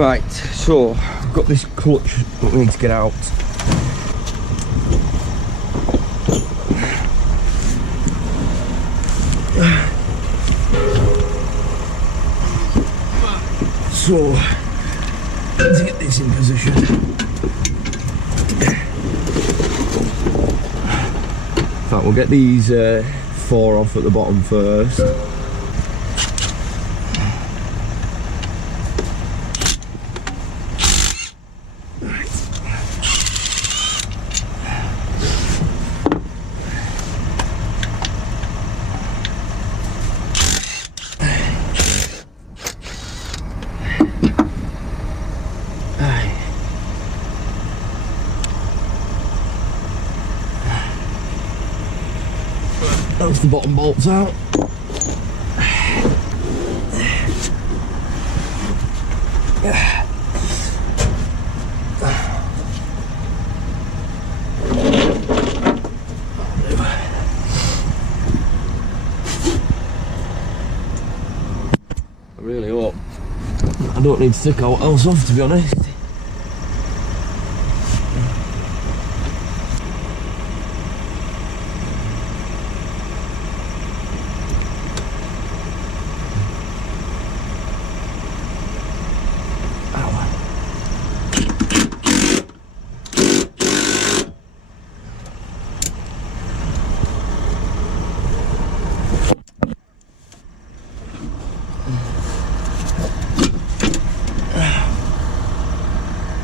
Right, so I've got this clutch that we need to get out. So, let's get this in position. In fact, we'll get these 4 off at the bottom first. That's the bottom bolts out. I really hope I don't need to take all else off, to be honest.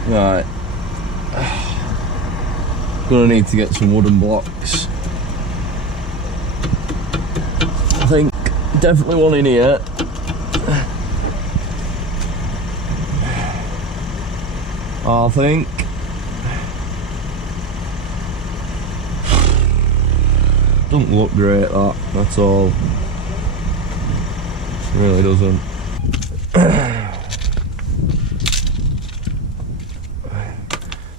Right, gonna need to get some wooden blocks. I think definitely one in here. I think doesn't look great, that at all. It really doesn't.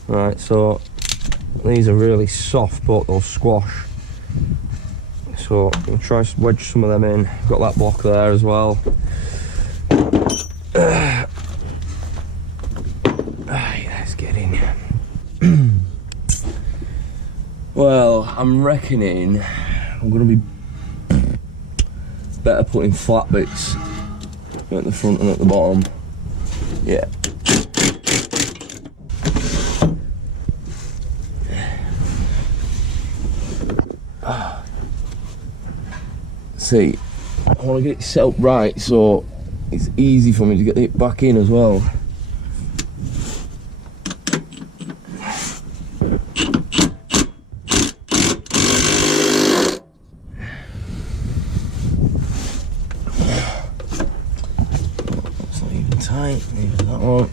Right, so these are really soft, but they'll squash. So I'll try to wedge some of them in. Got that block there as well. Let's get in. Well, I'm reckoning I'm gonna be better putting flat bits at the front and at the bottom. Yeah. See, I want to get it set up right so it's easy for me to get it back in as well. That's not even tight, maybe that one.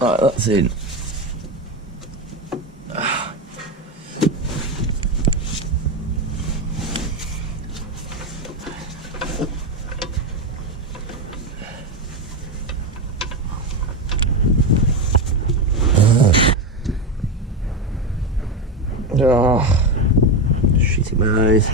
Right, that's in. Oh, shit in my eyes.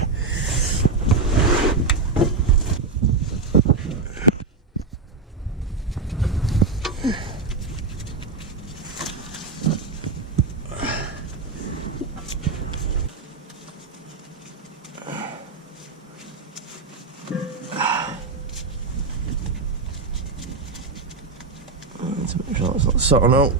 To make sure it's not sorting out.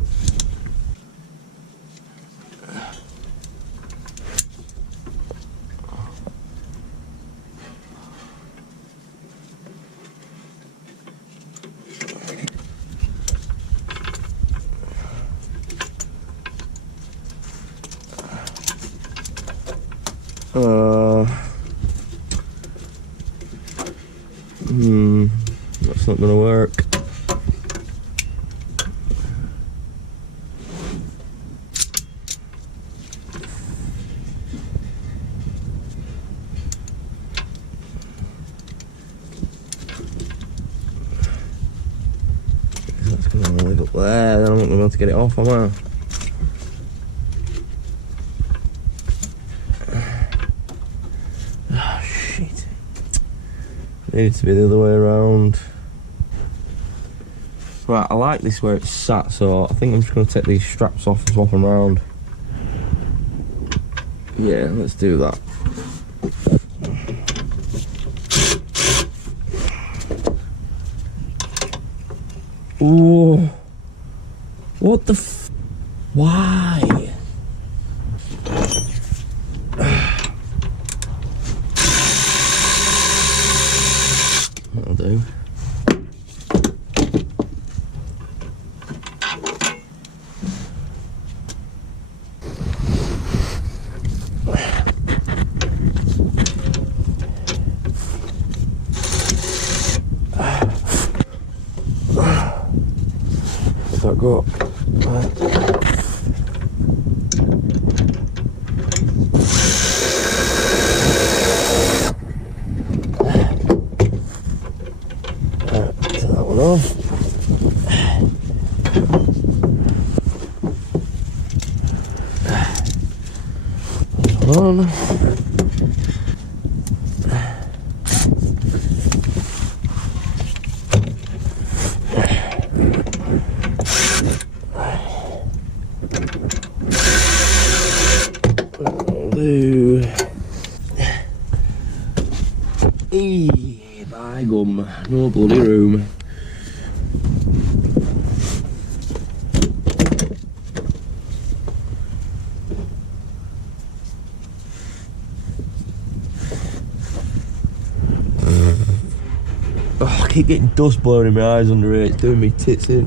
That's not gonna work. not going to be able to get it off, am I? Oh, shit. It needs to be the other way around. Right, I like this where it's sat, so I think I'm just going to take these straps off and swap them around. Yeah, let's do that. Ooh. What the f... Why? That'll do. What's that got? Take that one off. Hold on. By gum, no bloody room. Oh, I keep getting dust blowing in my eyes under it, it's doing me tits in.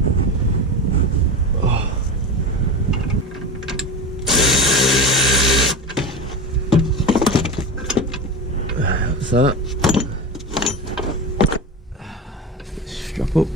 Oh. What's that? Strap up.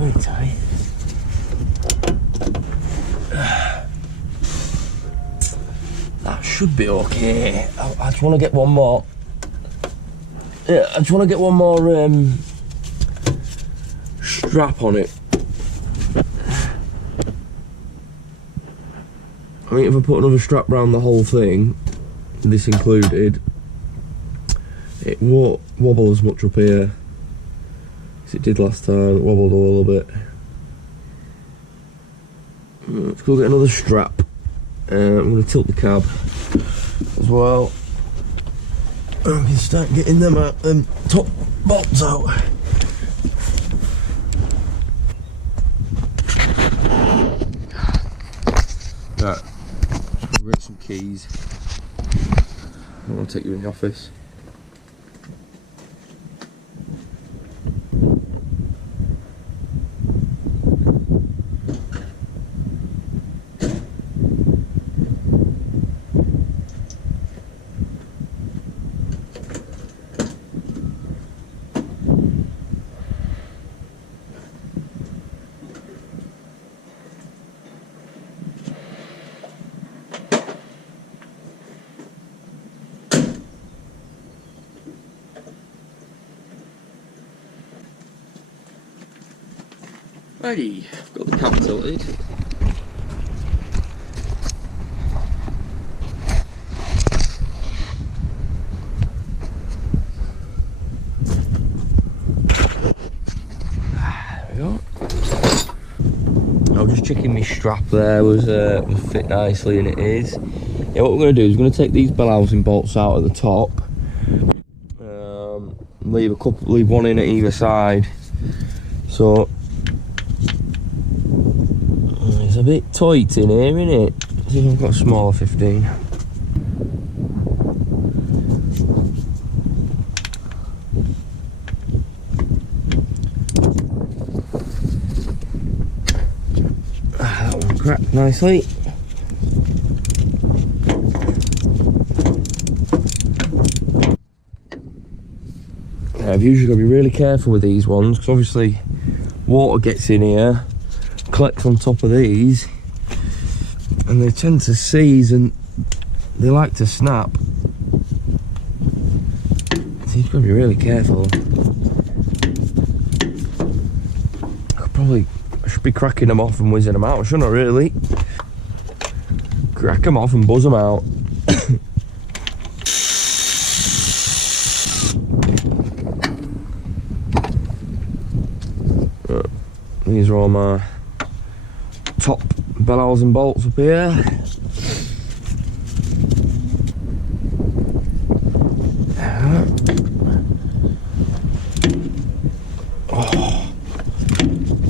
Very tight. That should be okay. I just want to get one more. Yeah, I just want to get one more strap on it. I think if I put another strap around the whole thing, this included, it won't wobble as much up here. It did last time, it wobbled a little bit. Let's go get another strap. I'm going to tilt the cab as well. And we can start getting them out, them top bolts out. Right, let's go get some keys. I want to take you in the office. Righty, got the cab tilted. There we go. I was just checking my strap there was fit nicely, and it is. Yeah, what we're going to do is we're going to take these bell housing bolts out at the top. Leave one in at either side. So it's a bit tight in here, isn't it? See if I've got a smaller 15. That one cracked nicely. I've usually got to be really careful with these ones because obviously water gets in here, collects on top of these, and they tend to seize and they like to snap. So you've got to be really careful. I should be cracking them off and whizzing them out, shouldn't I really? Crack them off and buzz them out. These are all my top bell housing bolts up here.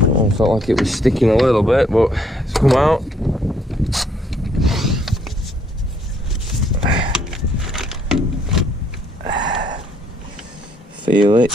Oh, felt like it was sticking a little bit, but it's come out. Feel it.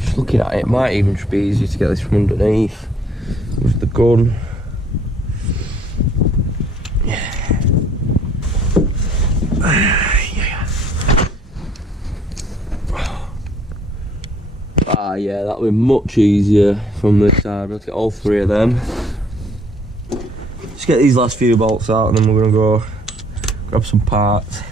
Just looking at it, might even be easier to get this from underneath with the gun. Ah, yeah, that'll be much easier from this side. Let's get all three of them. Just get these last few bolts out and then we're gonna go grab some parts.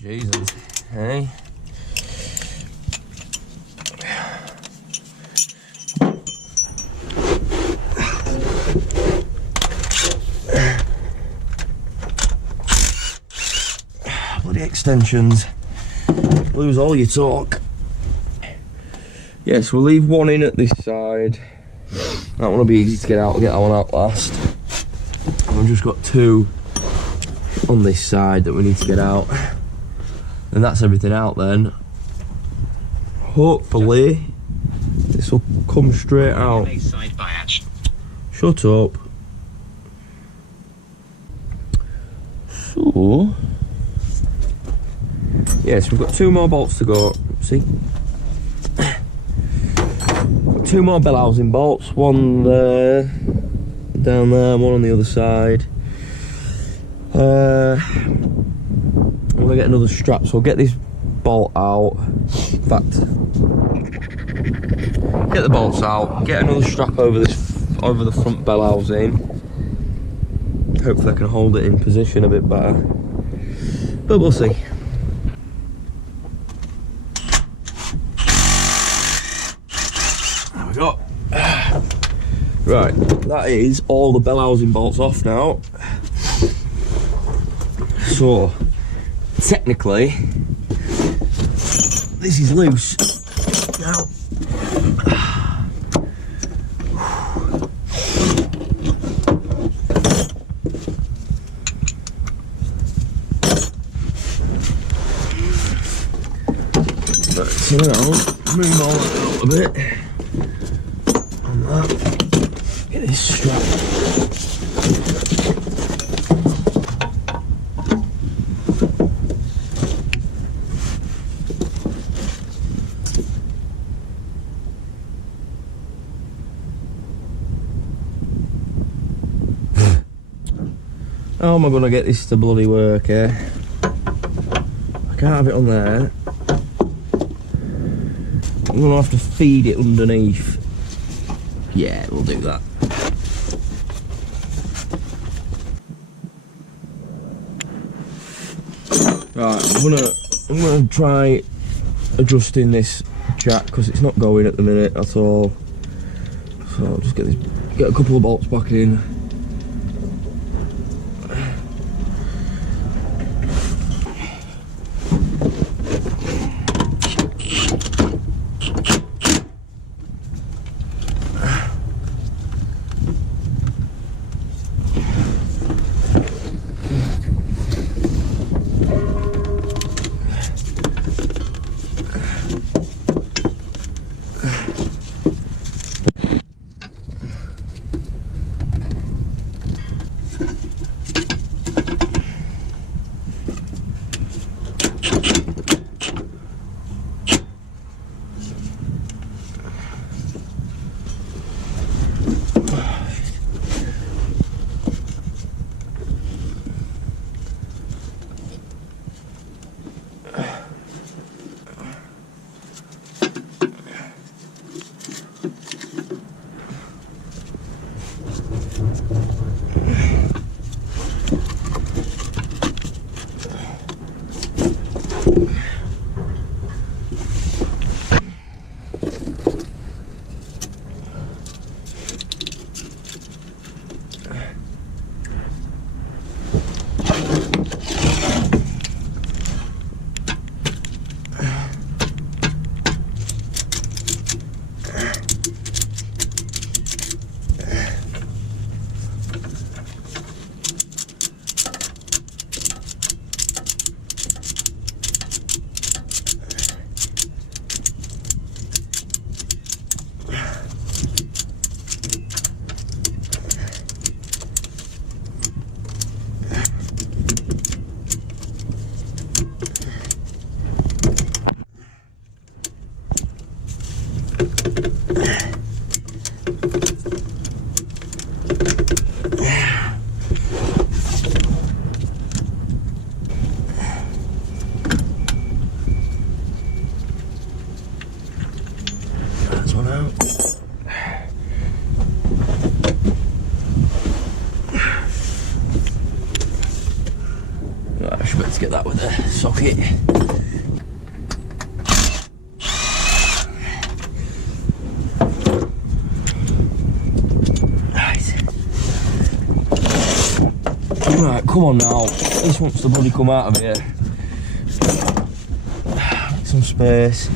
Jesus, hey? Bloody extensions. Lose all your torque. Yes, we'll leave one in at this side. That one will be easy to get out. We'll get that one out last. And we've just got two on this side that we need to get out. And that's everything out then. Hopefully this will come straight out. Shut up. So yes, we've got two more bolts to go. See? Got two more bell housing bolts, one there, down there, one on the other side. I'm gonna get another strap, so I'll get this bolt out. In fact, get the bolts out, get another strap over the front bell housing. Hopefully I can hold it in position a bit better, but we'll see. There we go. Right, that is all the bell housing bolts off now. So technically this is loose now. So now move all that out a bit on that. Get this strap. How am I going to get this to bloody work here? I can't have it on there. I'm going to have to feed it underneath. Yeah, we'll do that. Right, I'm gonna try adjusting this jack because it's not going at the minute at all. So I'll just get a couple of bolts back in. I should be able to get that with a socket. Right, come on now. This wants to bloody come out of here. Make some space.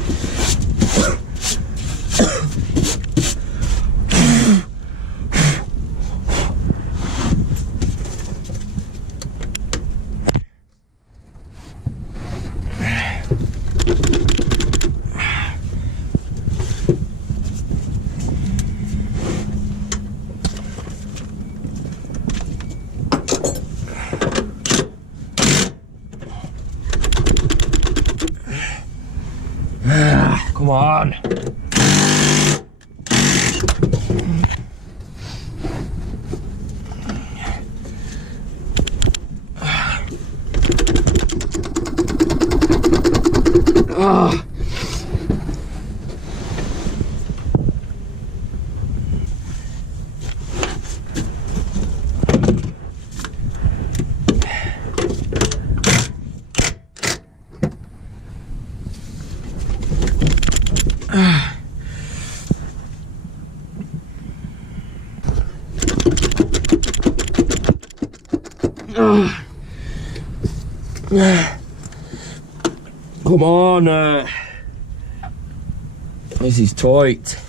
Come on. Come on, this is tight.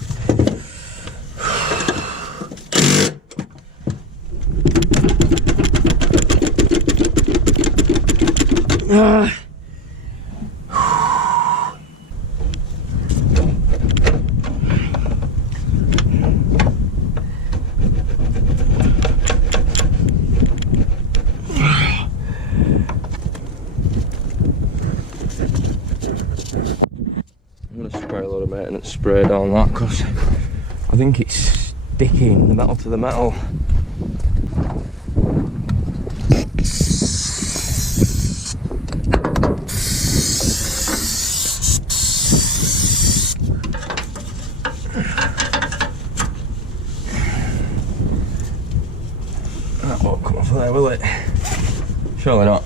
Spray a lot of maintenance spray down that because I think it's sticking the metal to the metal. That won't come off there, will it? Surely not.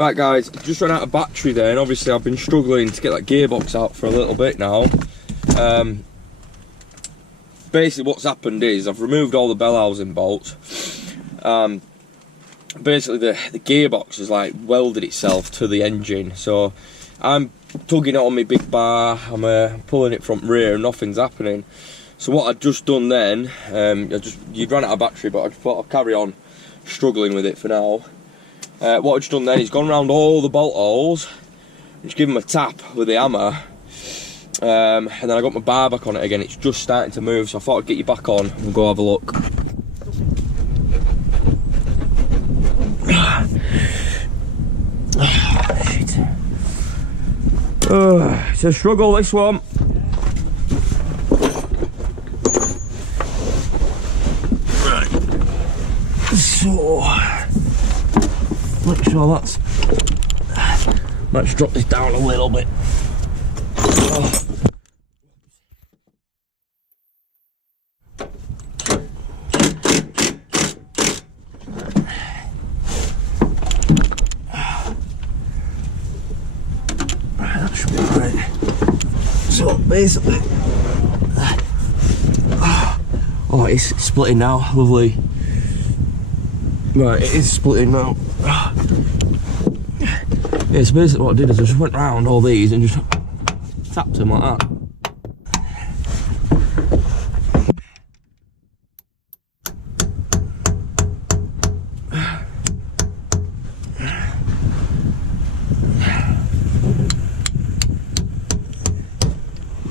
Right guys, just run out of battery there, and obviously I've been struggling to get that gearbox out for a little bit now. Basically what's happened is I've removed all the bell housing bolts. Basically the gearbox has like welded itself to the engine, so I'm tugging it on my big bar, I'm pulling it from rear and nothing's happening. So what I'd just done then, you'd run out of battery, but I thought I'd carry on struggling with it for now. What I've just done then is gone around all the bolt holes and just give them a tap with the hammer, and then I got my bar back on it again. It's just starting to move, so I thought I'd get you back on and go have a look. Shit. It's a struggle, this one. Right. So make sure that's. Let's drop this down a little bit. Oh. That should be right. So basically, oh, it's splitting now. Lovely. Right, it is splitting now. Yeah, so basically what I did is I just went round all these and just tapped them like that.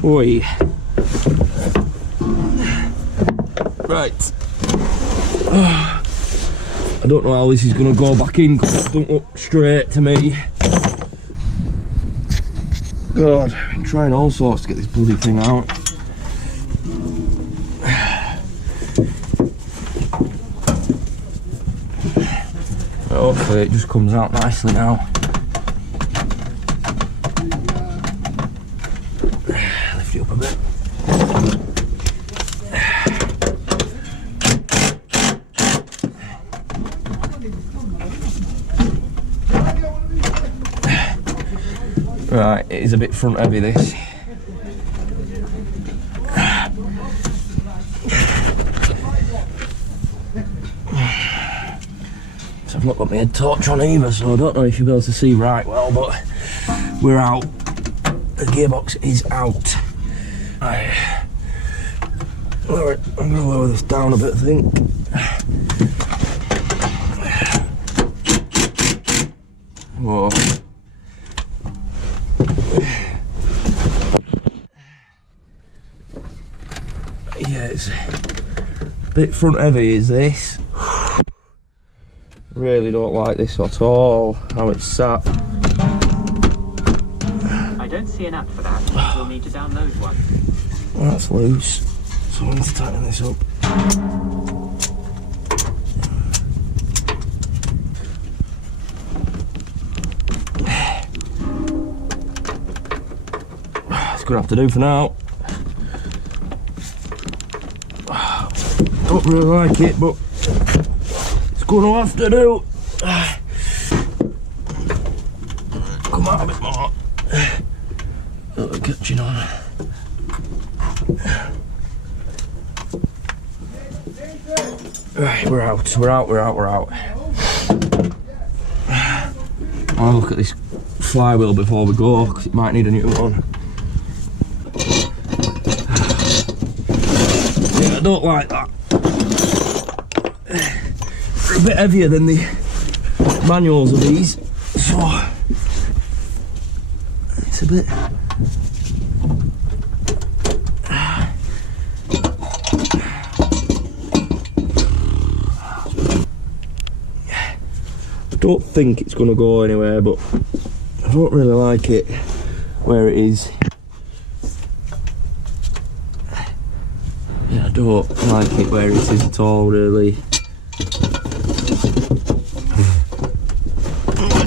Oi. Right. I don't know how this is going to go back in because it don't look straight to me. God, I've been trying all sorts to get this bloody thing out. Hopefully it just comes out nicely now. Lift it up a bit. Right, it is a bit front heavy, this. So I've not got my head torch on either, so I don't know if you'll be able to see right well, but we're out. The gearbox is out. Alright, I'm going to lower this down a bit, I think. Whoa. Yeah, it's a bit front heavy, is this. Really don't like this at all, how it's sat. I don't see an app for that. You'll need to download one. Well, that's loose, so I need to tighten this up. It's gonna have to do for now. Don't really like it, but it's gonna have to do. Come out a bit more. Oh, catching on. Right, we're out. I'll look at this flywheel before we go, because it might need a new one. Yeah, I don't like that. They're a bit heavier than the manuals of these, so it's a bit. I don't think it's going to go anywhere, but I don't really like it where it is. Yeah, I don't like it where it is at all, really.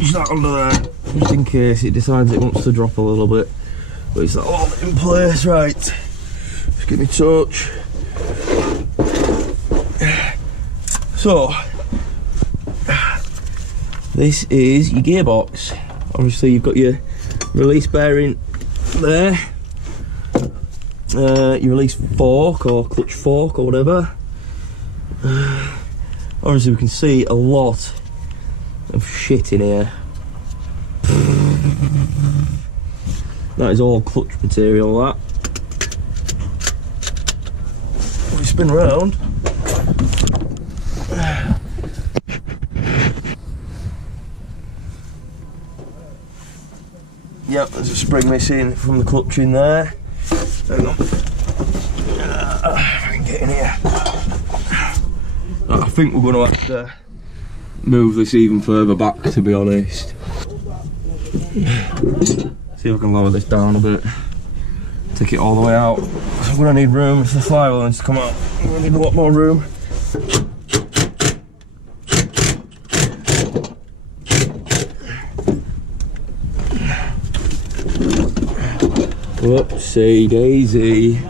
Just that under there, just in case it decides it wants to drop a little bit. But it's all in place, right? Just give me a touch. this is your gearbox. Obviously you've got your release bearing there, your release fork or clutch fork or whatever. Obviously we can see a lot of shit in here. That is all clutch material, that. If we spin round, yep, there's a spring missing from the clutch in there. Hang on. If I can get in here. I think we're going to have to move this even further back, to be honest. See if I can lower this down a bit. Take it all the way out. So we're going to need room for the flywheel to come out. We're going to need a lot more room. Whoopsie daisy.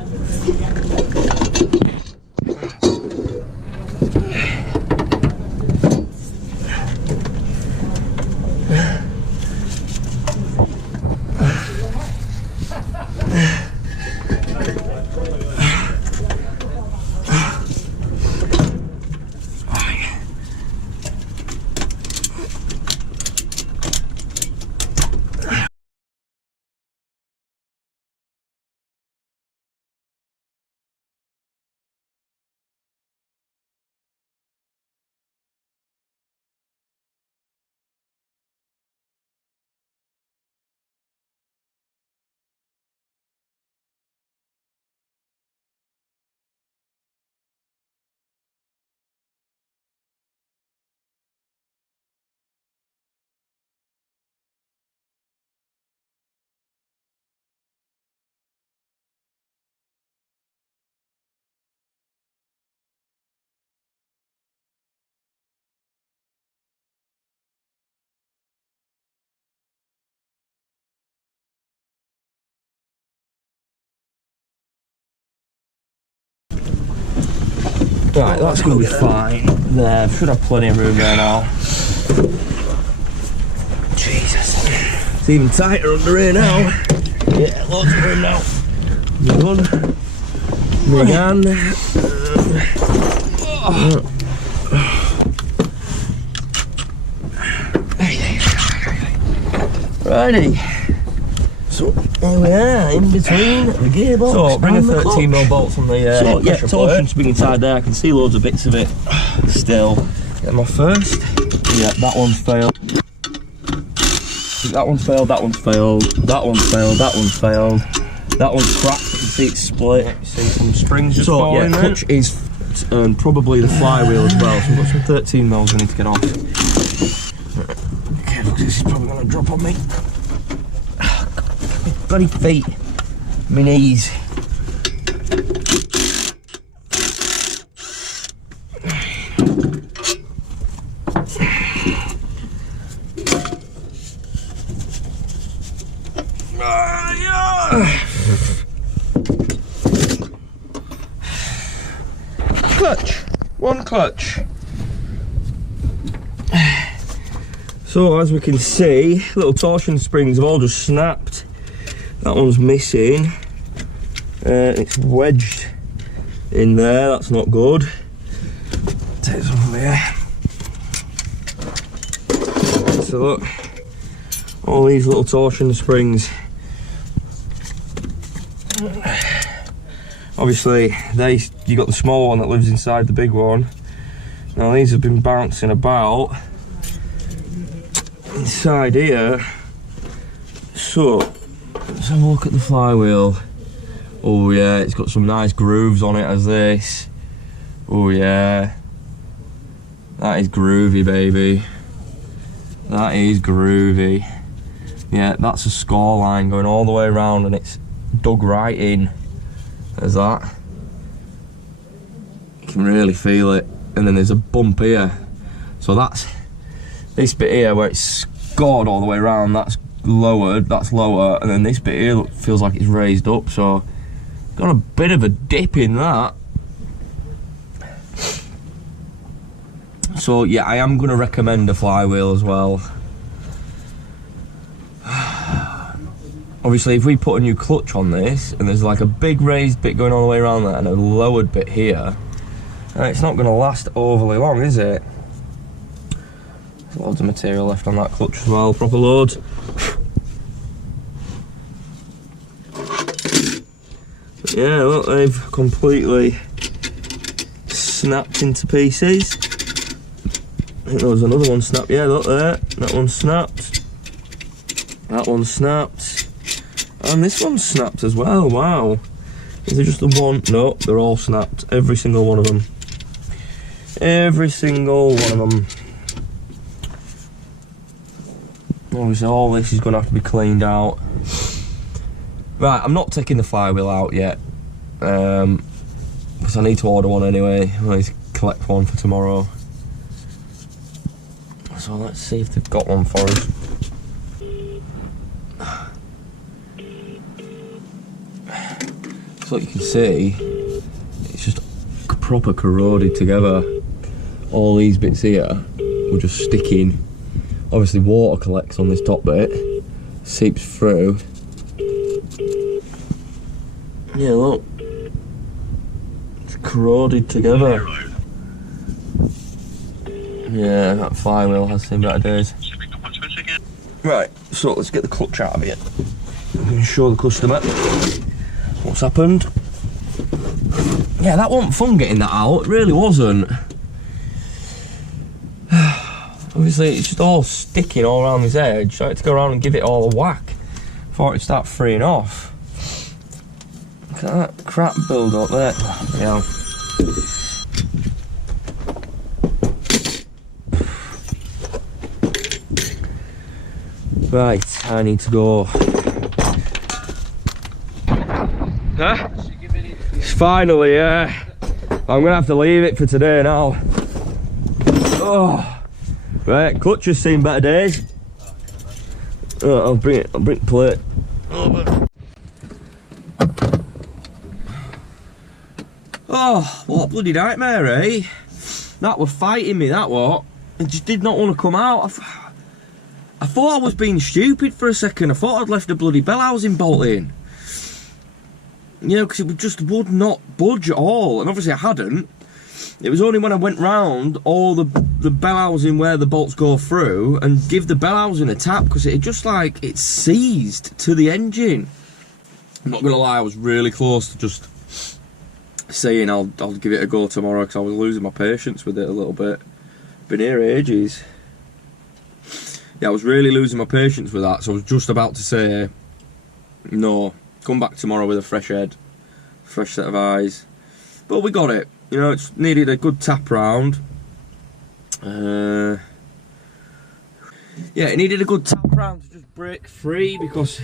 Right, that's going to be fine. There, should have plenty of room there now. Jesus. It's even tighter under here now. Yeah, loads of room now. Good. Again. Righty. So here we are, in between the gearbox. So bring a 13mm bolt from the yeah, torsion spring inside there. I can see loads of bits of it still. Get them off first. Yeah, that one's failed. That one's failed, that one's failed, that one's failed, that one's failed. That one's cracked, you can see it's split. Yeah, you see some springs just falling in. Clutch is probably the flywheel as well, so we've got some 13mm we need to get off. Okay, look, this is probably going to drop on me. Bloody feet, my knees. Clutch, one clutch. So as we can see, little torsion springs have all just snapped. That one's missing. It's wedged in there, that's not good. Take some from here. So look, all these little torsion springs. Obviously, you got the small one that lives inside the big one. Now these have been bouncing about inside here. So let's have a look at the flywheel. Oh yeah, it's got some nice grooves on it as this. Oh yeah, that is groovy, baby. That is groovy. Yeah, that's a score line going all the way around and it's dug right in. There's that. You can really feel it. And then there's a bump here. So that's this bit here where it's scored all the way around, that's lowered, that's lower, and then this bit here feels like it's raised up, so got a bit of a dip in that. So yeah, I am going to recommend a flywheel as well. Obviously, if we put a new clutch on this, and there's like a big raised bit going all the way around there and a lowered bit here, it's not going to last overly long, is it? There's loads of material left on that clutch as well, proper load. But yeah, look, they've completely snapped into pieces. I think there was another one snapped, yeah, look there, that one snapped. That one snapped. And this one's snapped as well, wow. Is it just the one? No, they're all snapped, every single one of them. Every single one of them. Obviously all this is going to have to be cleaned out. Right, I'm not taking the flywheel out yet. Because I need to order one anyway. I need to collect one for tomorrow. So let's see if they've got one for us. So you can see, it's just proper corroded together. All these bits here were just sticking. Obviously water collects on this top bit, seeps through. Yeah, look, it's corroded together. Yeah, that flywheel has seen better days. Right, so let's get the clutch out of it. I'm going to show the customer what's happened. Yeah, that wasn't fun getting that out, it really wasn't. Obviously it's just all sticking all around this edge, so I had to go around and give it all a whack before it start freeing off. Look at that crap build up there. Yeah. Right, I need to go. Huh? Finally, yeah. I'm gonna have to leave it for today now. Oh. Right, clutch has seen better days. Oh, I'll bring the plate. Oh, what a bloody nightmare, eh? That was fighting me, that what? It just did not want to come out. I thought I was being stupid for a second. I thought I'd left the bloody bell housing bolt in. You know, because it just would not budge at all. And obviously I hadn't. It was only when I went round all the bell housing where the bolts go through and give the bell housing a tap, because it just like, it seized to the engine. I'm not going to lie, I was really close to just saying I'll give it a go tomorrow, because I was losing my patience with it a little bit. Been here ages. Yeah, I was really losing my patience with that, so I was just about to say, no, come back tomorrow with a fresh head, fresh set of eyes. But we got it. You know, it's needed a good tap round. Yeah, it needed a good tap round to just break free, because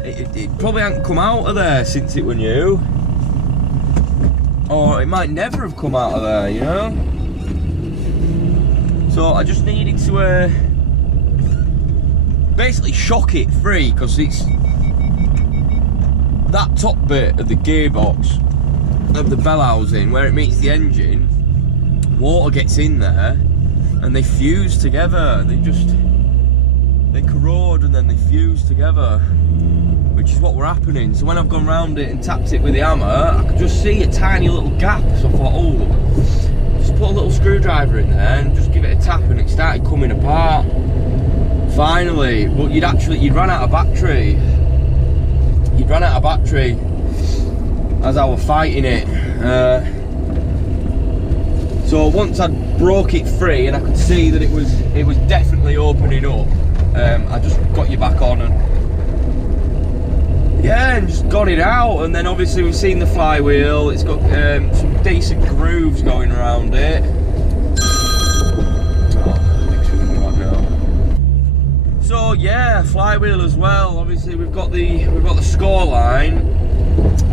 it probably hadn't come out of there since it were new. Or it might never have come out of there, you know? So I just needed to basically shock it free, because it's that top bit of the gearbox of the bell housing where it meets the engine. Water gets in there and they fuse together. They corrode and then they fuse together, which is what were happening. So when I've gone round it and tapped it with the hammer, I could just see a tiny little gap. So I thought, oh, just put a little screwdriver in there and just give it a tap, and it started coming apart. Finally, but you'd run out of battery. You'd run out of battery as I was fighting it. So once I broke it free and I could see that it was definitely opening up, I just got you back on and yeah, and just got it out. And then obviously we've seen the flywheel. It's got some decent grooves going around it. So yeah, flywheel as well. Obviously we've got the score line,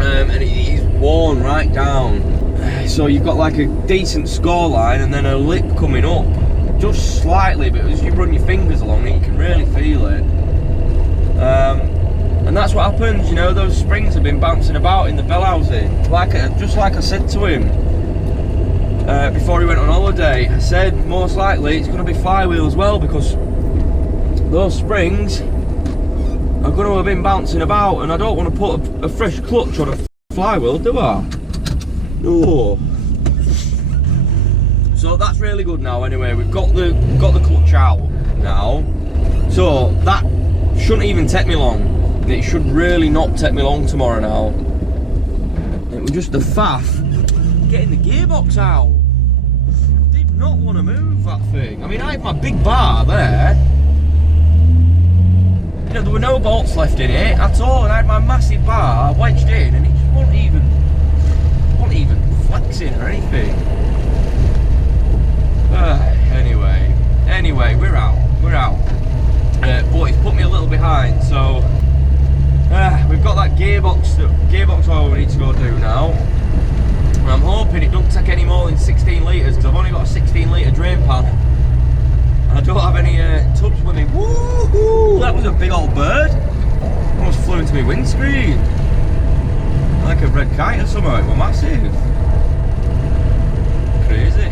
and it is worn right down. So you've got like a decent score line and then a lip coming up, just slightly, but as you run your fingers along it, you can really feel it. And that's what happens, you know. Those springs have been bouncing about in the bell housing. Just like I said to him, before he went on holiday. I said most likely it's going to be flywheel as well, because those springs are going to have been bouncing about, and I don't want to put a fresh clutch on a flywheel, do I? No. So that's really good now. Anyway, we've got the clutch out now, so that shouldn't even take me long. It should really not take me long tomorrow now. It was just the faff getting the gearbox out. Did not want to move that thing. I mean, I had my big bar there. You know, there were no bolts left in it at all, and I had my massive bar wedged in, and it just wasn't even flexing or anything. Anyway, we're out. But it's put me a little behind, so we've got that gearbox oil we need to go do now. And I'm hoping it doesn't take any more than 16 litres, because I've only got a 16 litre drain pan. And I don't have any tubs with me. Woohoo! That was a big old bird. Almost flew into my windscreen. Like a red kite or something. It was massive. Crazy.